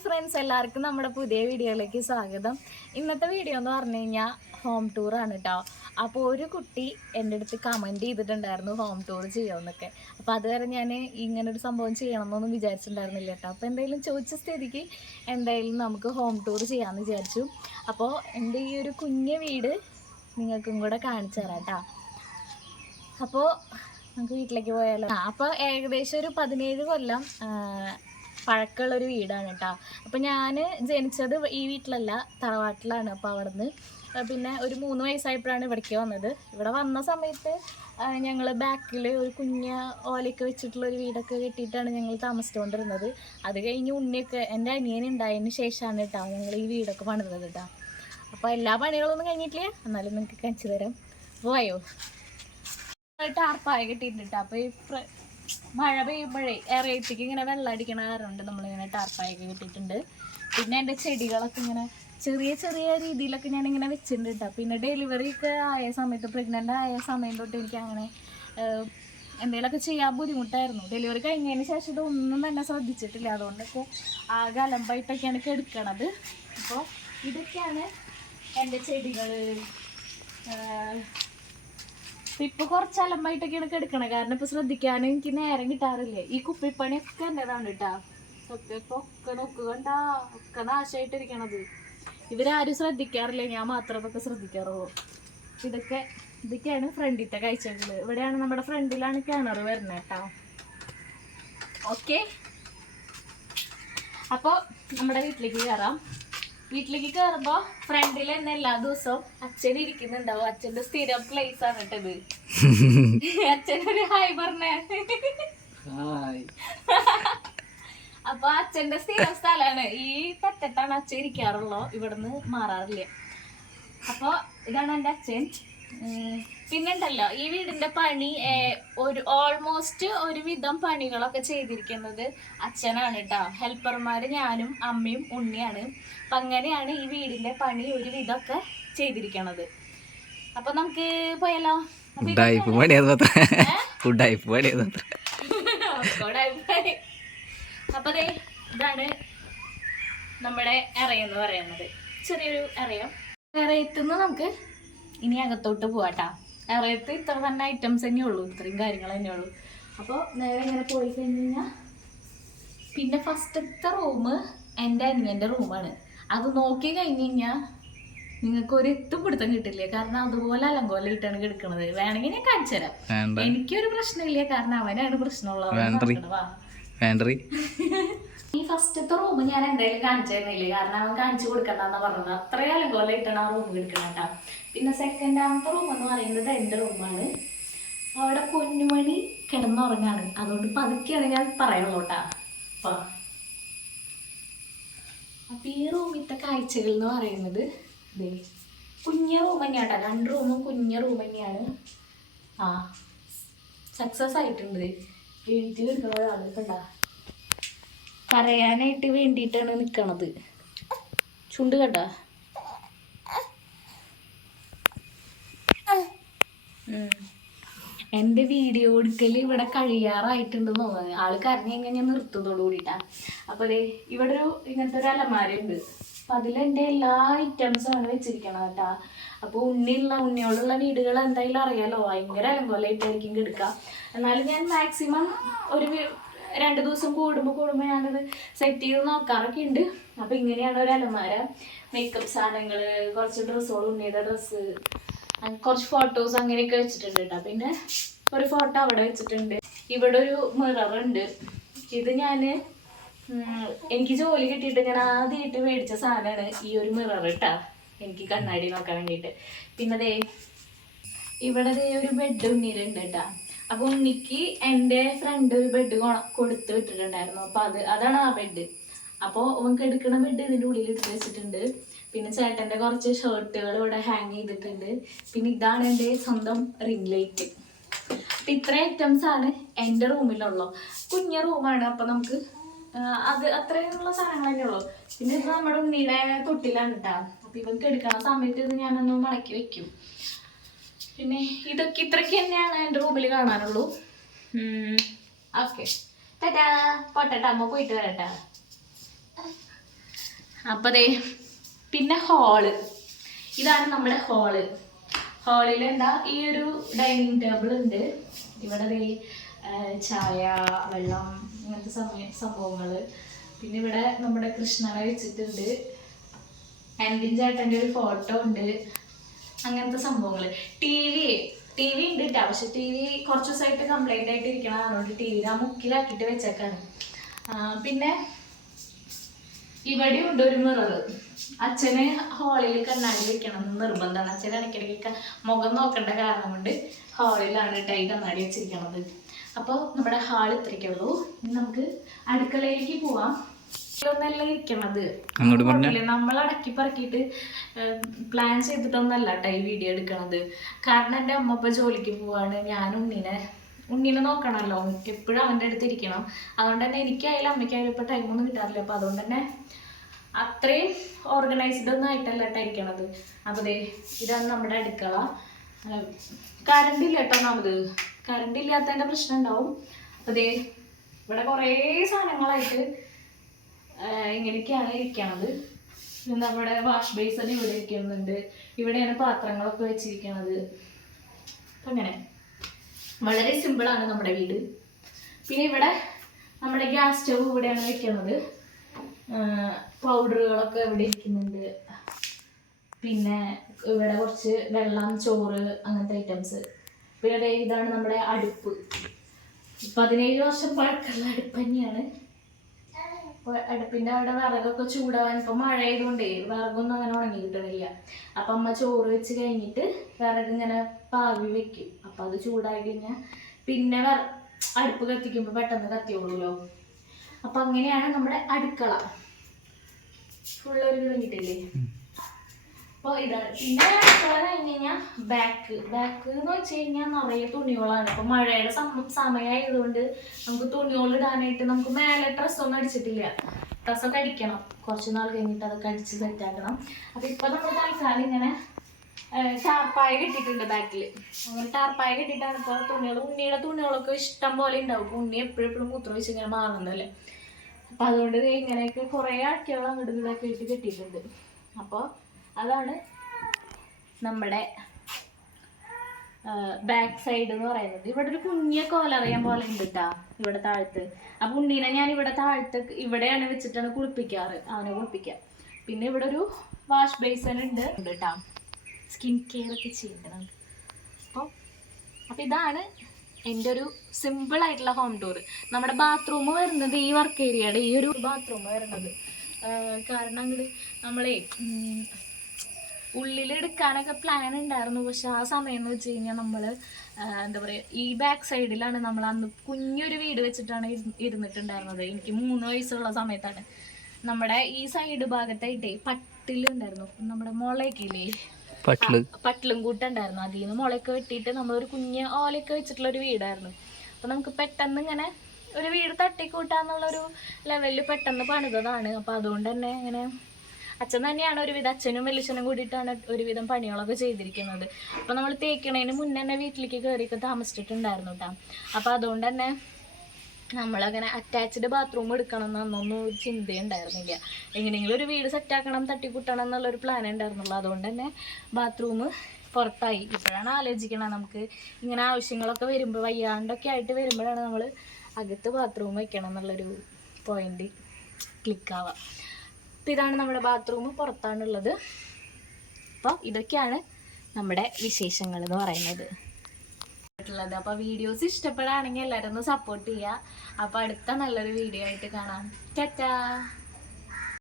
Hi friends, എല്ലാവർക്കും നമ്മുടെ പുതിയ വീഡിയോയിലേക്ക് സ്വാഗതം. ഇന്നത്തെ വീഡിയോ എന്ന് പറഞ്ഞു കഴിഞ്ഞാൽ ഹോം ടൂറാണ് കേട്ടോ. അപ്പോൾ ഒരു കുട്ടി എൻ്റെ അടുത്ത് കമൻറ്റ് ചെയ്തിട്ടുണ്ടായിരുന്നു ഹോം ടൂർ ചെയ്യുമെന്നൊക്കെ. അപ്പോൾ അതുവരെ ഞാൻ ഇങ്ങനൊരു സംഭവം ചെയ്യണമെന്നൊന്നും വിചാരിച്ചിട്ടുണ്ടായിരുന്നില്ല കേട്ടോ. അപ്പോൾ എന്തായാലും ചോദിച്ച സ്ഥിതിക്ക് എന്തായാലും നമുക്ക് ഹോം ടൂർ ചെയ്യാമെന്ന് വിചാരിച്ചു. അപ്പോൾ എൻ്റെ ഈ ഒരു കുഞ്ഞു വീട് നിങ്ങൾക്കും കൂടെ കാണിച്ചു തരാം കേട്ടോ. അപ്പോൾ നമുക്ക് വീട്ടിലേക്ക് പോയാലോ. അപ്പോൾ ഏകദേശം ഒരു 17 കൊല്ലം പഴക്കമുള്ളൊരു വീടാണ് കേട്ടോ. അപ്പോൾ ഞാൻ ജനിച്ചത് ഈ വീട്ടിലല്ല, തറവാട്ടിലാണ്. അപ്പോൾ അവിടെ നിന്ന് പിന്നെ ഒരു 3 വയസ്സായപ്പോഴാണ് ഇവിടേക്ക് വന്നത്. ഇവിടെ വന്ന സമയത്ത് ഞങ്ങൾ ബാക്കിൽ ഒരു കുഞ്ഞ ഓലയൊക്കെ വെച്ചിട്ടുള്ളൊരു വീടൊക്കെ കെട്ടിയിട്ടാണ് ഞങ്ങൾ താമസിച്ചുകൊണ്ടിരുന്നത്. അത് കഴിഞ്ഞ് ഉണ്ണിയൊക്കെ എൻ്റെ അനിയനുണ്ടായതിന് ശേഷമാണ് കേട്ടോ ഞങ്ങൾ ഈ വീടൊക്കെ പണിതത് കേട്ടോ. അപ്പോൾ എല്ലാ പണികളൊന്നും കഴിഞ്ഞിട്ടില്ല, എന്നാലും നിങ്ങൾക്ക് കാണിച്ചു തരാം. പോയോ ടാർപ്പായ കെട്ടിയിട്ടുണ്ട്. അപ്പോൾ ഈ മഴ പെയ്യുമ്പോഴേ ഇറയത്തേക്ക് ഇങ്ങനെ വെള്ളം അടിക്കണ കാരണമുണ്ട് നമ്മളിങ്ങനെ ടാർപ്പായൊക്കെ കെട്ടിയിട്ടുണ്ട്. പിന്നെ എൻ്റെ ചെടികളൊക്കെ ഇങ്ങനെ ചെറിയ ചെറിയ രീതിയിലൊക്കെ ഞാനിങ്ങനെ വെച്ചിട്ടുണ്ട് കേട്ടോ. പിന്നെ ഡെലിവറി ഒക്കെ ആയ സമയത്ത്, പ്രഗ്നൻ്റ് ആയ സമയം തൊട്ട് എനിക്ക് അങ്ങനെ എന്തെങ്കിലുമൊക്കെ ചെയ്യാൻ ബുദ്ധിമുട്ടായിരുന്നു. ഡെലിവറി കഴിഞ്ഞതിന് ശേഷം ഇതൊന്നും തന്നെ ശ്രദ്ധിച്ചിട്ടില്ല. അതുകൊണ്ടൊക്കെ ആകെ അലമ്പായിട്ടൊക്കെയാണ് എടുക്കണത്. അപ്പോൾ ഇതൊക്കെയാണ് എൻ്റെ ചെടികൾ. ഇപ്പോൾ കുറച്ച് അലമ്പായിട്ടൊക്കെയാണ് എടുക്കണത്, കാരണം ഇപ്പോൾ ശ്രദ്ധിക്കാനും എനിക്ക് നേരം കിട്ടാറില്ലേ. ഈ കുപ്പിപ്പണിയൊക്കെ എൻ്റെതാണ് കേട്ടോ. ഒക്കെ നോക്കുക കണ്ടാ, ഒക്കെ നാശമായിട്ടിരിക്കണത്. ഇവരാരും ശ്രദ്ധിക്കാറില്ല, ഞാൻ മാത്രം അതൊക്കെ ശ്രദ്ധിക്കാറുള്ളൂ. ഇതൊക്കെയാണ് ഫ്രണ്ടിലത്തെ കാഴ്ചകൾ. ഇവിടെയാണ് നമ്മുടെ ഫ്രണ്ടിലാണ് കിണർ വരുന്നത് കേട്ടോ. ഓക്കെ, അപ്പോൾ നമ്മുടെ വീട്ടിലേക്ക് കയറാം. വീട്ടിലേക്ക് കയറുമ്പോ ഫ്രണ്ടിൽ തന്നെ എല്ലാ ദിവസവും അച്ഛൻ ഇരിക്കുന്നുണ്ടാവും. അച്ഛന്റെ സ്ഥിരം പ്ലേസ് ആണ് കേട്ടത്. അച്ഛനൊരു ഹായ് പറഞ്ഞേ. അപ്പൊ അച്ഛന്റെ സ്ഥിരം സ്ഥലമാണ്. ഈ തറ്റത്താണ് അച്ഛൻ ഇരിക്കാറുള്ളൂ, ഇവിടുന്ന് മാറാറില്ല. അപ്പൊ ഇതാണ് എൻ്റെ അച്ഛൻ. പിന്നെണ്ടല്ലോ, ഈ വീടിന്റെ പണി ഓൾമോസ്റ്റ് ഒരുവിധം പണികളൊക്കെ ചെയ്തിരിക്കുന്നത് അച്ഛനാണ് കേട്ടോ. ഹെൽപ്പർമാര് ഞാനും അമ്മയും ഉണ്ണിയാണ്. അപ്പൊ അങ്ങനെയാണ് ഈ വീടിന്റെ പണി ഒരുവിധമൊക്കെ ചെയ്തിരിക്കണത്. അപ്പൊ നമുക്ക് പോയാലോ. അപ്പൊ ഇതാണ് നമ്മുടെ ഇറയെന്ന് പറയുന്നത്. ചെറിയൊരു ഇറയത്തുനിന്ന് നമുക്ക് ഇനി അകത്തോട്ട് പോവാട്ടാ. ഇറയത്ത് ഇത്ര തന്നെ ഐറ്റംസ് തന്നെ ഉള്ളൂ, ഇത്രയും കാര്യങ്ങൾ തന്നെ ഉള്ളൂ. അപ്പോൾ നേരെ ഇങ്ങനെ പോയി കഴിഞ്ഞ് കഴിഞ്ഞാൽ പിന്നെ ഫസ്റ്റത്തെ റൂം എൻ്റെ അനിയൻ്റെ റൂമാണ്. അത് നോക്കി കഴിഞ്ഞ് കഴിഞ്ഞാൽ നിങ്ങൾക്ക് ഒരു എത്തുപിടുത്തം കിട്ടില്ല, കാരണം അതുപോലെ അലങ്കോലായിട്ടാണ് കിടക്കുന്നത്. വേണമെങ്കിൽ ഞാൻ കാണിച്ചു തരാം. എനിക്കൊരു പ്രശ്നമില്ല, കാരണം അവനാണ് പ്രശ്നമുള്ളത്. ഈ ഫസ്റ്റത്തെ റൂം ഞാൻ എന്തായാലും കാണിച്ചു തരുന്നില്ല, കാരണം അവൻ കാണിച്ചു കൊടുക്കണ്ടെന്ന് പറഞ്ഞത്. അത്രയും അലങ്കോലായിട്ടാണ് ആ റൂം കിടക്കുന്നത് കേട്ടോ. പിന്നെ സെക്കൻഡാമത്തെ റൂം എന്ന് പറയുന്നത് എൻ്റെ റൂമാണ്. അവിടെ പൊന്നുമണി കിടന്നുറങ്ങാണ്, അതുകൊണ്ട് പതുക്കെയാണ് ഞാൻ പറയുള്ളൂ കേട്ടാ. അപ്പൊ ഈ റൂമിലത്തെ കാഴ്ചകൾ എന്ന് പറയുന്നത് കുഞ്ഞ റൂം തന്നെയാട്ടോ. 2 റൂമും കുഞ്ഞ റൂം തന്നെയാണ്. സക്സസ് ആയിട്ടുണ്ട്. എഴുതി എടുക്കുന്ന ഒരാളുണ്ടാ, പറയാനായിട്ട് വേണ്ടിയിട്ടാണ് നിൽക്കണത്. ചുണ്ട് കേട്ടോ. എൻ്റെ വീഡിയോ എടുക്കൽ ഇവിടെ കഴിയാറായിട്ടുണ്ടെന്ന് തോന്നുന്നത്. ആൾ കരഞ്ഞു കഴിഞ്ഞാൽ ഞാൻ നിർത്തുന്നതോട് കൂടിയിട്ടാ. അപ്പോൾ ഇവിടെ ഇങ്ങനത്തെ ഒരു അലമാരയുണ്ട്. അപ്പം അതിലെൻ്റെ എല്ലാ ഐറ്റംസുമാണ് വെച്ചിരിക്കണത് കേട്ടാ. അപ്പോൾ ഉണ്ണിയോടുള്ള വീടുകൾ എന്തായാലും അറിയാലോ, ഭയങ്കര അലങ്കോലായിട്ടായിരിക്കും കിടക്കുക. എന്നാലും ഞാൻ മാക്സിമം ഒരു 2 ദിവസം കൂടുമ്പോൾ ഞാനത് സെറ്റ് ചെയ്ത് നോക്കാറൊക്കെ ഉണ്ട്. അപ്പോൾ ഇങ്ങനെയാണ് ഒരു അലമാര. മേക്കപ്പ് സാധനങ്ങൾ, കുറച്ച് ഡ്രസ്സുകൾ, ഉണ്ണിയുടെ ഡ്രസ്സ്, കുറച്ച് ഫോട്ടോസ് അങ്ങനെയൊക്കെ വെച്ചിട്ടുണ്ട് കേട്ടോ. പിന്നെ ഒരു ഫോട്ടോ അവിടെ വെച്ചിട്ടുണ്ട്. ഇവിടെ ഒരു മിററുണ്ട്. ഇത് എനിക്ക് ജോലി കിട്ടിയിട്ട് ഞാൻ ആദ്യമായിട്ട് മേടിച്ച സാധനമാണ് ഈ ഒരു മിറർ കേട്ടോ, എനിക്ക് കണ്ണാടി നോക്കാൻ വേണ്ടിയിട്ട്. പിന്നെ ഇവിടെ ഒരു ബെഡ് ഉണ്ണിയിലുണ്ട് കേട്ടോ. അപ്പോൾ ഉണ്ണിക്ക് എൻ്റെ ഫ്രണ്ട് ഒരു ബെഡ് കൊടുത്ത് വിട്ടിട്ടുണ്ടായിരുന്നു. അപ്പോൾ അതാണ് ആ ബെഡ്. അപ്പോൾ അവർക്ക് എടുക്കുന്ന ബെഡ് ഇതിൻ്റെ ഉള്ളിൽ എടുത്ത് വെച്ചിട്ടുണ്ട്. പിന്നെ ചേട്ടൻ്റെ കുറച്ച് ഷർട്ടുകൾ ഇവിടെ ഹാങ് ചെയ്തിട്ടുണ്ട്. പിന്നെ ഇതാണ് എൻ്റെ സ്വന്തം റിംഗ് ലൈറ്റ്. അപ്പം ഇത്ര ഐറ്റംസാണ് എൻ്റെ റൂമിലുള്ളൂ. കുഞ്ഞ റൂമാണ്, അപ്പം നമുക്ക് അത്രയുള്ള സാധനങ്ങൾ തന്നെ ഉള്ളൂ. പിന്നെ ഇത് നമ്മുടെ ഉണ്ണിയുടെ തൊട്ടിലാണ് കേട്ടോ. അപ്പം ഇവർക്ക് എടുക്കണ സമയത്ത് ഇത് ഞാനൊന്ന് മടക്കി വെക്കും. പിന്നെ ഇത്രയ്ക്ക് തന്നെയാണ് എൻ്റെ റൂമിൽ കാണാനുള്ളൂ. ഓക്കെ, ടാറ്റാ, പോട്ടെ, അമ്മ പോയിട്ട് വരട്ടെ. അപ്പോൾ ദേ പിന്നെ ഹാള്, ഇതാണ് നമ്മുടെ ഹാളിൽ എന്താ ഈ ഒരു ഡൈനിങ് ടേബിൾ ഉണ്ട്. ഇവിടെ ദേ ചായ, വെള്ളം, ഇങ്ങനത്തെ സംഭവങ്ങൾ. പിന്നെ ഇവിടെ നമ്മുടെ കൃഷ്ണനെ വെച്ചിട്ടുണ്ട്, ആൻറ്റിൻ ചേട്ടൻ്റെ ഒരു ഫോട്ടോ ഉണ്ട്, അങ്ങനത്തെ സംഭവങ്ങൾ. ടി വി ഉണ്ട് കേട്ടോ. പക്ഷെ ടി വി കുറച്ച് ദിവസമായിട്ട് കംപ്ലൈൻ്റ് ആയിട്ട് ഇരിക്കണം, അതുകൊണ്ട് ടി വി ആ മുക്കിലാക്കിയിട്ട് വെച്ചേക്കാണ്. പിന്നെ ഇവിടെ ഉണ്ട് ഒരു മിറർ. അച്ഛന് ഹാളിൽ കണ്ണാടി വെക്കണം എന്ന് നിർബന്ധമാണ്. അച്ഛൻ ഇടയ്ക്കിടയ്ക്ക് മുഖം നോക്കേണ്ട കാരണം കൊണ്ട് ഹാളിലാണ് കേട്ടോ ഈ കണ്ണാടി വെച്ചിരിക്കണത്. അപ്പോൾ നമ്മുടെ ഹാൾ ഇത്രയ്ക്കുള്ളൂ. ഇനി നമുക്ക് അടുക്കളയിലേക്ക് പോവാം. ഒന്നല്ല ഇരിക്കണത്, നമ്മൾ അടക്കി പറക്കിയിട്ട് പ്ലാൻ ചെയ്തിട്ടൊന്നല്ല കേട്ടോ ഈ വീഡിയോ എടുക്കണത്. കാരണം എൻ്റെ അമ്മ ഇപ്പം ജോലിക്ക് പോവാണ്, ഞാൻ ഉണ്ണീനെ നോക്കണമല്ലോ, എപ്പോഴും അവൻ്റെ അടുത്ത് ഇരിക്കണം. അതുകൊണ്ട് തന്നെ എനിക്കായാലും അമ്മയ്ക്കായാലും ഇപ്പോൾ ടൈമൊന്നും കിട്ടാറില്ല. അപ്പോൾ അതുകൊണ്ട് തന്നെ അത്രയും ഓർഗനൈസ്ഡ് ഒന്നും ആയിട്ടല്ല കേട്ടോ ഇരിക്കണത്. അപ്പോൾ ദേ ഇതാണ് നമ്മുടെ അടുക്കള. കറണ്ട് ഇല്ല കേട്ടോ, ഒന്നാമത് കറണ്ട് ഇല്ലാത്തതിൻ്റെ പ്രശ്നം ഉണ്ടാവും. അപ്പോൾ ദേ ഇവിടെ കുറേ സാധനങ്ങളായിട്ട് ഇങ്ങനെയൊക്കെയാണ് ഇരിക്കണത്. നമ്മുടെ വാഷ് ബേസിൻ ഇവിടെ ഇരിക്കുന്നുണ്ട്, ഇവിടെയാണ് പാത്രങ്ങളൊക്കെ വെച്ചിരിക്കണത്. അപ്പം അങ്ങനെ വളരെ സിമ്പിളാണ് നമ്മുടെ വീട്. പിന്നെ ഇവിടെ നമ്മുടെ ഗ്യാസ് സ്റ്റവ് ഇവിടെയാണ് വെക്കുന്നത്. പൗഡറുകളൊക്കെ ഇവിടെ ഇരിക്കുന്നുണ്ട്. പിന്നെ ഇവിടെ കുറച്ച് വെള്ളം, ചോറ്, അങ്ങനത്തെ ഐറ്റംസ്. പിന്നെ ഇതാണ് നമ്മുടെ അടുപ്പ്. 17 വർഷം പഴക്കമുള്ള അടുപ്പ് തന്നെയാണ്. അപ്പോൾ അടുപ്പിൻ്റെ അവിടെ വിറകൊക്കെ ചൂടാവാൻ, ഇപ്പോൾ മഴ ആയതുകൊണ്ടേ വിറകൊന്നും അങ്ങനെ ഉണങ്ങി കിട്ടണില്ല. അപ്പം അമ്മ ചോറ് വെച്ച് കഴിഞ്ഞിട്ട് വിറക് ഇങ്ങനെ പാവി വെക്കും. അപ്പം അത് ചൂടായി കഴിഞ്ഞാൽ പിന്നെ അടുപ്പ് കത്തിക്കുമ്പോൾ പെട്ടെന്ന് കത്തിയോളൂല്ലോ. അപ്പം അങ്ങനെയാണ് നമ്മുടെ അടുക്കള ഫുള്ളൊരു കഴിഞ്ഞിട്ടില്ലേ. അപ്പോൾ ഇതാണ്. പിന്നെ അടുക്കള കഴിഞ്ഞ് കഴിഞ്ഞാൽ ബാക്ക് എന്ന് വെച്ച് കഴിഞ്ഞാൽ നിറയെ തുണികളാണ്. അപ്പോൾ മഴയുടെ സമയമായതുകൊണ്ട് നമുക്ക് തുണികൾ ഇടാനായിട്ട് നമുക്ക് മേലെ ഡ്രസ്സൊന്നും അടിച്ചിട്ടില്ല. ഡ്രസ്സൊക്കെ അടിക്കണം, കുറച്ച് നാൾ കഴിഞ്ഞിട്ട് അതൊക്കെ അടിച്ച് സെറ്റാക്കണം. അപ്പോൾ ഇപ്പോൾ നമ്മൾ തൽക്കാലം ഇങ്ങനെ ടാർപ്പായ കെട്ടിയിട്ടുണ്ട് ബാക്കിൽ. അങ്ങനെ ടാർപ്പായ കെട്ടിയിട്ടാണ് ഇപ്പോൾ ഉണ്ണിയുടെ തുണികളൊക്കെ ഇഷ്ടം പോലെ ഉണ്ടാവും. ഉണ്ണി എപ്പോഴും മൂത്രം വെച്ച് ഇങ്ങനെ മാറുന്നതല്ലേ. അപ്പം അതുകൊണ്ട് ഇങ്ങനെയൊക്കെ കുറേ ആക്കിയുള്ള അങ്ങോട്ട് ഇങ്ങോട്ടൊക്കെ ഇട്ട് കെട്ടിയിട്ടുണ്ട്. അപ്പോൾ അതാണ് നമ്മുടെ ബാക്ക് സൈഡ് എന്ന് പറയുന്നത്. ഇവിടെ ഒരു കുഞ്ഞ കോലറിയാൻ പോലെ ഉണ്ട് കേട്ടോ ഇവിടെ താഴത്ത്. അപ്പം ഉണ്ണീനെ ഞാൻ ഇവിടെ താഴത്ത് ഇവിടെയാണ് വെച്ചിട്ടാണ് കുളിപ്പിക്കാറ്, അവനെ കുളിപ്പിക്കാം. പിന്നെ ഇവിടെ ഒരു വാഷ് ബേസിൻ ഉണ്ട് കേട്ടോ, സ്കിൻ കെയർ ഒക്കെ ചെയ്യേണ്ടതാണ്. അപ്പോൾ ഇതാണ് എൻ്റെ ഒരു സിമ്പിൾ ആയിട്ടുള്ള ഹോം ടൂർ. നമ്മുടെ ബാത്റൂം വരുന്നത് ഈ വർക്ക് ഏരിയയുടെ ഈ ഒരു ബാത്റൂം വരുന്നത്. കാരണം അങ്ങോട്ട് നമ്മളെ ഉള്ളിലെടുക്കാനൊക്കെ പ്ലാൻ ഉണ്ടായിരുന്നു. പക്ഷെ ആ സമയം എന്ന് വെച്ച് കഴിഞ്ഞാൽ നമ്മൾ എന്താ പറയുക, ഈ ബാക്ക് സൈഡിലാണ് നമ്മൾ അന്ന് കുഞ്ഞൊരു വീട് വെച്ചിട്ടാണ് ഇരുന്നിട്ടുണ്ടായിരുന്നത്. എനിക്ക് 3 വയസ്സുള്ള സമയത്താണ്. നമ്മുടെ ഈ സൈഡ് ഭാഗത്തായിട്ടേ പട്ടിലുണ്ടായിരുന്നു, നമ്മുടെ മുളയൊക്കെ ഇല്ലേ, പട്ടിലും കൂട്ടുണ്ടായിരുന്നു. അതിൽ നിന്ന് മുളയൊക്കെ വെട്ടിയിട്ട് നമ്മളൊരു കുഞ്ഞ് ഓലയൊക്കെ വെച്ചിട്ടുള്ള ഒരു വീടായിരുന്നു. അപ്പം നമുക്ക് പെട്ടെന്ന് ഇങ്ങനെ ഒരു വീട് തട്ടിക്കൂട്ടാന്നുള്ളൊരു ലെവലിൽ പെട്ടെന്ന് പണിതതാണ്. അപ്പം അതുകൊണ്ട് തന്നെ ഇങ്ങനെ അച്ഛൻ തന്നെയാണ് ഒരുവിധം, അച്ഛനും വലിയച്ഛനും കൂടിയിട്ടാണ് ഒരുവിധം പണികളൊക്കെ ചെയ്തിരിക്കുന്നത്. അപ്പോൾ നമ്മൾ തേക്കണതിന് മുന്നേ തന്നെ വീട്ടിലേക്ക് കയറിയൊക്കെ താമസിച്ചിട്ടുണ്ടായിരുന്നു കേട്ടോ. അപ്പോൾ അതുകൊണ്ട് തന്നെ നമ്മളങ്ങനെ അറ്റാച്ച്ഡ് ബാത്റൂം എടുക്കണം എന്നൊന്നും ഒരു ചിന്തയുണ്ടായിരുന്നില്ല. എങ്ങനെയെങ്കിലും ഒരു വീട് സെറ്റാക്കണം, തട്ടിക്കൂട്ടണം എന്നുള്ളൊരു പ്ലാൻ ഉണ്ടായിരുന്നുള്ളൂ. അതുകൊണ്ട് തന്നെ ബാത്റൂം പുറത്തായി. ഇപ്പോഴാണ് ആലോചിക്കണം, നമുക്ക് ഇങ്ങനെ ആവശ്യങ്ങളൊക്കെ വരുമ്പോൾ, വയ്യാണ്ടൊക്കെ ആയിട്ട് വരുമ്പോഴാണ് നമ്മൾ അകത്ത് ബാത്റൂം വയ്ക്കണം എന്നുള്ളൊരു പോയിന്റ് ക്ലിക്കാവുക. അപ്പോൾ ഇതാണ് നമ്മുടെ ബാത്റൂം, പുറത്താണുള്ളത്. അപ്പോൾ ഇതൊക്കെയാണ് നമ്മുടെ വിശേഷങ്ങൾ എന്ന് പറയുന്നത്. അപ്പോൾ വീഡിയോസ് ഇഷ്ടപ്പെടുകയാണെങ്കിൽ എല്ലാവരും ഒന്ന് സപ്പോർട്ട് ചെയ്യുക. അപ്പോൾ അടുത്ത നല്ലൊരു വീഡിയോ ആയിട്ട് കാണാം. ടാറ്റാ.